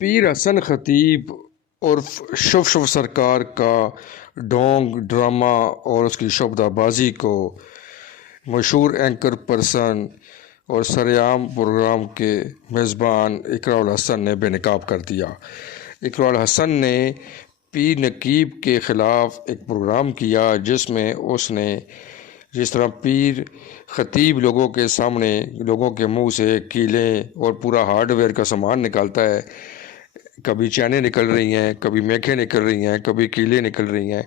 پیر حسن خطیب اور شف سرکار کا ڈھونگ ڈرامہ اور اس کی شعبدہ بازی کو مشہور اینکر پرسن اور سرعام پروگرام کے میزبان اقراء الحسن نے بے نقاب کر دیا۔ اقراء الحسن نے پیر نقیب کے خلاف ایک پروگرام کیا جس میں اس نے جس طرح پیر خطیب لوگوں کے سامنے لوگوں کے منہ سے کیلیں اور پورا ہارڈ ویئر کا سامان نکالتا ہے، کبھی چینیں نکل رہی ہیں، کبھی میخیں نکل رہی ہیں، کبھی کیلیں نکل رہی ہیں،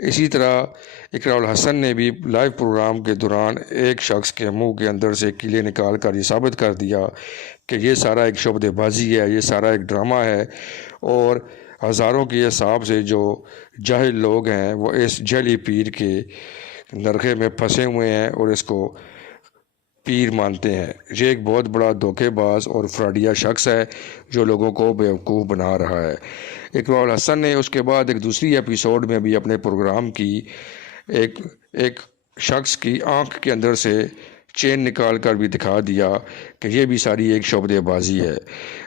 اسی طرح اقراء الحسن نے بھی لائیو پروگرام کے دوران ایک شخص کے منہ کے اندر سے کیلیں نکال کر یہ ثابت کر دیا کہ یہ سارا ایک شعبدہ بازی ہے، یہ سارا ایک ڈرامہ ہے، اور ہزاروں کے حساب سے جو جاہل لوگ ہیں وہ اس جعلی پیر کے نرخے میں پھنسے ہوئے ہیں اور اس کو پیر مانتے ہیں۔ یہ ایک بہت بڑا دھوکے باز اور فراڈیا شخص ہے جو لوگوں کو بیوقوف بنا رہا ہے۔ اقراء الحسن نے اس کے بعد ایک دوسری ایپیسوڈ میں بھی اپنے پروگرام کی ایک شخص کی آنکھ کے اندر سے چین نکال کر بھی دکھا دیا کہ یہ بھی ساری ایک شعبدہ بازی ہے۔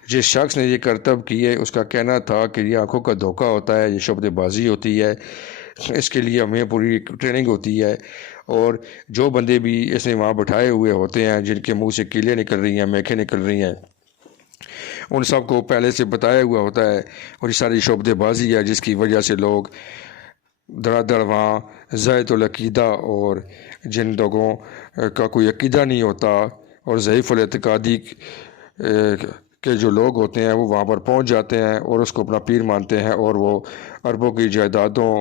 جس شخص نے یہ کرتب کی ہے اس کا کہنا تھا کہ یہ آنکھوں کا دھوکہ ہوتا ہے، یہ شعبدہ بازی ہوتی ہے، اس کے لیے ہمیں پوری ٹریننگ ہوتی ہے، اور جو بندے بھی اس نے وہاں بٹھائے ہوئے ہوتے ہیں جن کے منہ سے کیلیں نکل رہی ہیں، میخیں نکل رہی ہیں، ان سب کو پہلے سے بتایا ہوا ہوتا ہے، اور یہ ساری شعبدہ بازی ہے جس کی وجہ سے لوگ دھڑا وہاں ضعیف العقیدہ اور جن لوگوں کا کوئی عقیدہ نہیں ہوتا اور ضعیف الاعتقادی کے جو لوگ ہوتے ہیں وہ وہاں پر پہنچ جاتے ہیں اور اس کو اپنا پیر مانتے ہیں، اور وہ اربوں کی جائیدادوں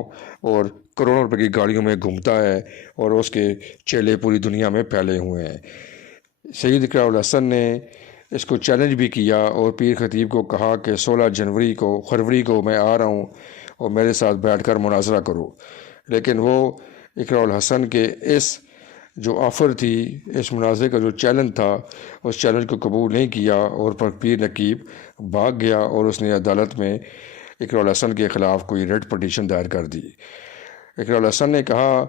اور کروڑوں روپے کی گاڑیوں میں گھومتا ہے اور اس کے چیلے پوری دنیا میں پھیلے ہوئے ہیں۔ سید اقراء الحسن نے اس کو چیلنج بھی کیا اور پیر خطیب کو کہا کہ 16 فروری کو میں آ رہا ہوں اور میرے ساتھ بیٹھ کر مناظرہ کرو، لیکن وہ اقراء الحسن کے اس جو آفر تھی، اس مناظرے کا جو چیلنج تھا، اس چیلنج کو قبول نہیں کیا اور پیر نقیب بھاگ گیا اور اس نے عدالت میں اقراء الحسن کے خلاف کوئی ریٹ پٹیشن دائر کر دی۔ اقراء الحسن نے کہا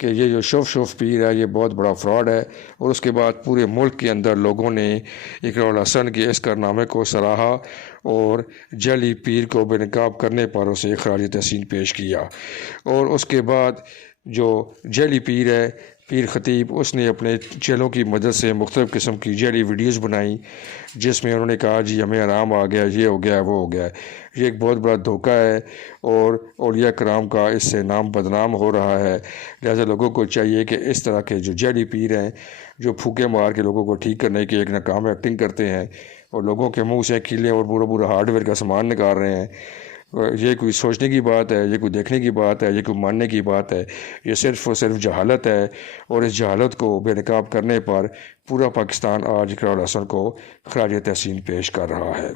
کہ یہ جو شف پیر ہے یہ بہت بڑا فراڈ ہے، اور اس کے بعد پورے ملک کے اندر لوگوں نے اقراء الحسن کے اس کارنامے کو سراہا اور جعلی پیر کو بے نقاب کرنے پر اسے خراج تحسین پیش کیا۔ اور اس کے بعد جو جعلی پیر ہے، پیر خطیب، اس نے اپنے چیلوں کی مدد سے مختلف قسم کی جعلی ویڈیوز بنائیں جس میں انہوں نے کہا جی ہمیں آرام آ گیا، یہ ہو گیا، وہ ہو گیا۔ یہ ایک بہت بڑا دھوکہ ہے اور اولیاء کرام کا اس سے نام بدنام ہو رہا ہے، لہٰذا لوگوں کو چاہیے کہ اس طرح کے جو جعلی پیر ہیں جو پھوکے مار کے لوگوں کو ٹھیک کرنے کی ایک ناکام ایکٹنگ کرتے ہیں اور لوگوں کے منہ سے کیلیں اور پورا ہارڈ ویئر کا سامان نکال رہے ہیں، یہ کوئی سوچنے کی بات ہے، یہ کوئی دیکھنے کی بات ہے، یہ کوئی ماننے کی بات ہے؟ یہ صرف اور صرف جہالت ہے، اور اس جہالت کو بے نقاب کرنے پر پورا پاکستان آج اقراء الحسن کو خراج تحسین پیش کر رہا ہے۔